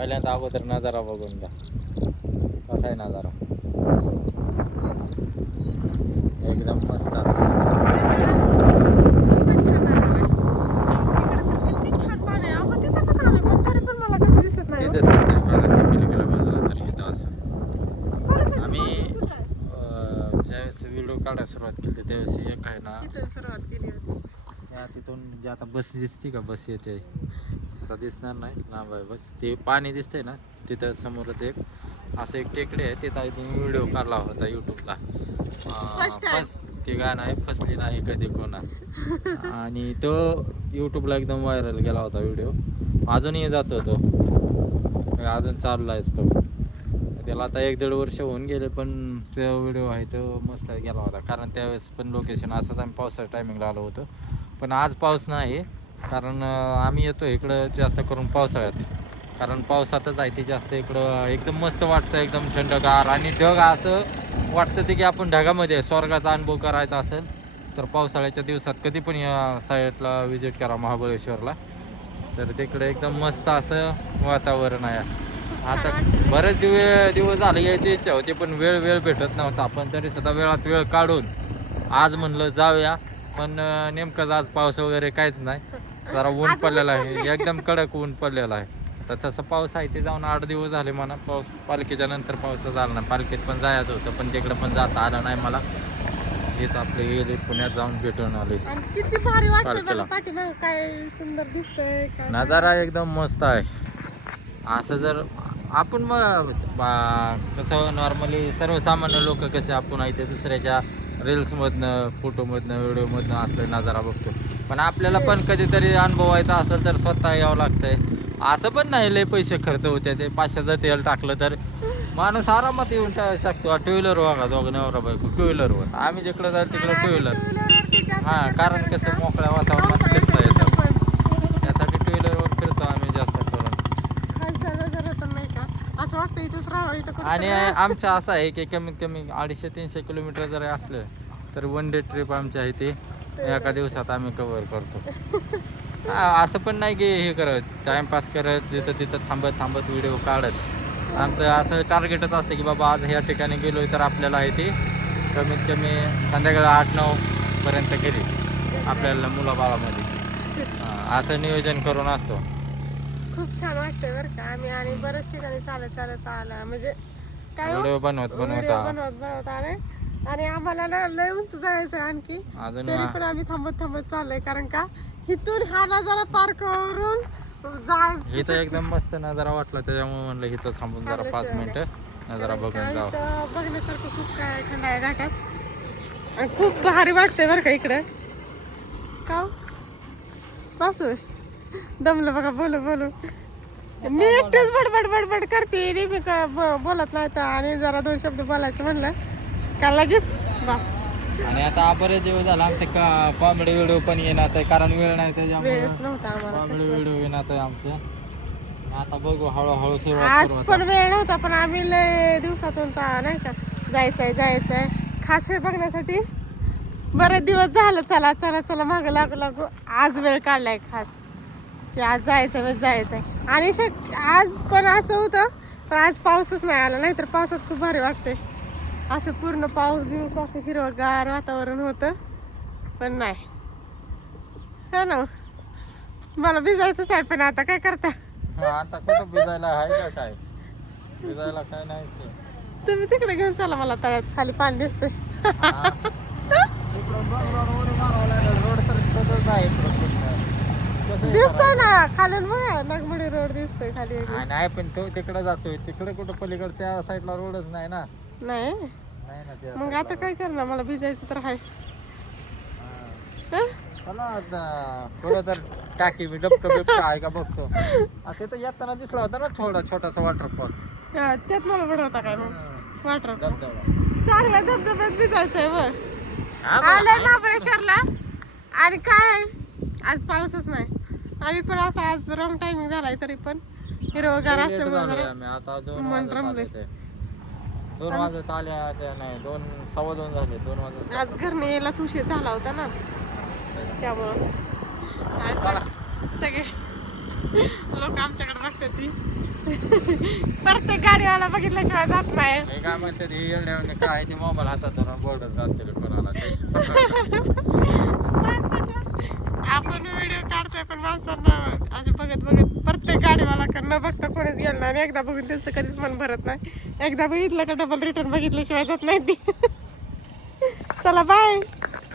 पहिल्यांदा अगोदर नजारा बघून घ्या, कसा आहे नजारा. एकदम मस्त असं. ते दिसत नाही कारण ते पलीकडे बाजूला तर इथं असं. आम्ही ज्यावेळेस व्हिडिओ काढायला सुरुवात केली त्यावेळेस एक आहे ना सुरुवात केली होती त्या तिथून जे आता बस दिसते का, बस येते आता दिसणार नाही, लांब आहे बस. ते पाणी दिसतंय ना तिथं समोरच एक असं एक टेकडे आहे, तिथं इथून व्हिडिओ काढला होता यूट्यूबला. ते गाणं आहे फसली नाही कधी कोणा, आणि तो यूट्यूबला एकदम व्हायरल गेला होता व्हिडिओ. अजूनही जातो तो, अजून चालला आहेस तो. त्याला आता 1-1.5 वर्ष होऊन गेले, पण तो व्हिडिओ आहे तो मस्त गेला होता. कारण त्यावेळेस पण लोकेशन असंच आम्ही पावसाच्या टायमिंगला आलो होतो, पण आज पाऊस नाही. कारण आम्ही येतो इकडं जास्त करून पावसाळ्यात, कारण पावसातच आहे ते जास्त इकडं. एकदम मस्त वाटतं, एकदम थंडगार आणि ढग असं वाटतं ते की आपण ढगामध्ये स्वर्गाचा अनुभव करायचा असेल तर पावसाळ्याच्या दिवसात कधी पण या साईडला व्हिजिट करा महाबळेश्वरला. तर तिकडे एकदम मस्त असं वातावरण आहे. आता बरेच दिवस झाले यायची इच्छा होती, पण वेळ भेटत नव्हता. पण तरी सुद्धा वेळात वेळ काढून आज म्हणलं जाऊया. पण नेमकंच आज पाऊस वगैरे काहीच नाही, जरा ऊन पडलेलं आहे, एकदम कडक ऊन पडलेलं आहे. तर तसं पाऊस आहे ते जाऊन 8 दिवस झाले म्हणा. पाऊस पालखीच्या नंतर पाऊस झाला नाही. पालखीत पण जायचं होतं पण तिकडे पण जाता आलं नाही मला. हेच आपले गेले पुण्यात जाऊन भेटून आले. किती भारी वाटतं पाठीमाग, काय सुंदर दिसतंय. नजारा एकदम मस्त आहे. असं जर आपण मग कसं नॉर्मली सर्वसामान्य लोक कसे आपण आहे ते दुसऱ्याच्या रील्समधनं, फोटोमधनं, व्हिडिओमधनं असलं नजारा बघतो, पण आपल्याला पण कधीतरी अनुभवायचा असेल तर स्वतः यावं लागतंय. असं पण नाही लय पैसे खर्च होते, ते 500 तेल टाकलं तर माणूस आरामात येऊन टाकतो. टू व्हीलर बघा, दोघं नवरा बायको टू व्हीलरवर. आम्ही जिकडं जाईल तिकडं टू व्हीलर. हां, कारण कसं मोकळ्या वातावरणात फिरता येतं, त्यासाठी टू व्हीलरवर फिरतो आम्ही जास्त करून. असं वाटतं इथंच राहावं, इथं. आणि आमचं असं आहे की कमीत कमी 250-300 किलोमीटर जरी असलं तर 1 डे ट्रिप आमची आहे ती एका दिवसात आम्ही कव्हर करतो. असं पण नाही की हे करत टाइमपास करत जिथं तिथं थांबत व्हिडिओ काढत. आमचं असं टार्गेटच असतं की बाबा आज ह्या ठिकाणी गेलो तर आपल्याला आहे ती कमीत कमी संध्याकाळी 8-9 पर्यंत गेली आपल्याला मुलाबाळामध्ये. असं नियोजन करून असतो. खूप छान वाटतंय बरं का. आम्ही आणि बऱ्याच ठिकाणी चालत आला, म्हणजे काय व्हिडिओ बनवत आले. आणि आम्हाला ना लय उंच जायचं आणखी, तरी पण आम्ही थांबत चाललोय. कारण का इथून हा नजारा पार करून इथं एकदम मस्त नजारा वाटला, त्याच्यामुळे म्हणलं इथं थांबून जरा 5 मिनिटं नजारा बघून जाऊ. बघण्यासारखं खूप काय खंडाळा घाटात, आणि खूप भारी वाटतंय बरं का इकडं. का बस दमलं बघा बोलू. मी एकटेच बडबड करते, मी बोलत नाही तर. आणि जरा 2 शब्द बोलायचं म्हणलं का लगेच बस. आणि आता बरेच दिवस झाला आमचे कॉमेडी व्हिडिओ पण येणार आहे, कारण वेळ नाही त्याच्यामुळे कॉमेडी व्हिडिओ येणार आहे आमचे. आता बघू हळूहळू आज पण वेळ नव्हता, पण आम्ही लय दिवसातून नाही का जायचंय खास हे बघण्यासाठी. बरेच दिवस झालं चला मागं लागू आज वेळ काढलाय खास की आज जायचंय. आणि आज पण असं होतं, पण आज पाऊसच नाही आला, नाहीतर पावसात खूप भारी वाटतंय. असं पूर्ण पाऊस दिवस असं हिरवगार वातावरण होतं, पण नाही हो ना. मला भिजायचंच आहे, पण आता काय करता. आता कुठं भिजायला आहे का काय, भिजायला काय नाही. तुम्ही तिकडे घेऊन चला, मला तळ्यात खाली पाणी दिसतंय. दिसतोय ना खालून बघा, नागमोडी रोड दिसतोय खाली. नाही पण तो तिकडे जातोय, तिकडे कुठं पलीकडे त्या साईडला रोडच नाही ना. नाही मग आता काय करणार, मला भिजायचं तर आहे. चला आता थोडं तर टाकी मी डबका आहे का बघतो. तिथं येताना दिसला होता ना थोडा छोटासा वॉटरफॉल, त्यात मला बडवता काय मग वॉटरफॉल. चांगल्या धबधब्यात भिजायचंय आलंय महाबळेश्वरला. आणि काय आज पाऊसच नाही. आम्ही पण असं आज रॉंग टायमिंग झालाय, तरी पण हिरवगार असल्यामुळे मन रमले. 2 वाजत आले, नाही 2-2:15 झाले, 2 वाजत. आज घरने यायलाच उशीर झाला होता ना, त्यामुळं सगळे लोक आमच्याकडे बघतात ती प्रत्येक गाडीवाला बघितल्याशिवाय जात नाही. हे काय म्हणतात हे येड्यावाने काय ते मोबाईल हातात धरून बोर्डर असतील कोणाला आपण व्हिडिओ काढतोय पण माणसांना असे बघत बघत प्रत्येक गाडीवाला न बघता कोणीच गेलं नाही आणि एकदा बघून त्यांचं कधीच मन भरत नाही. एकदा बघितलं का डबल रिटर्न बघितल्याशिवाय जात नाही ती. चला बाय.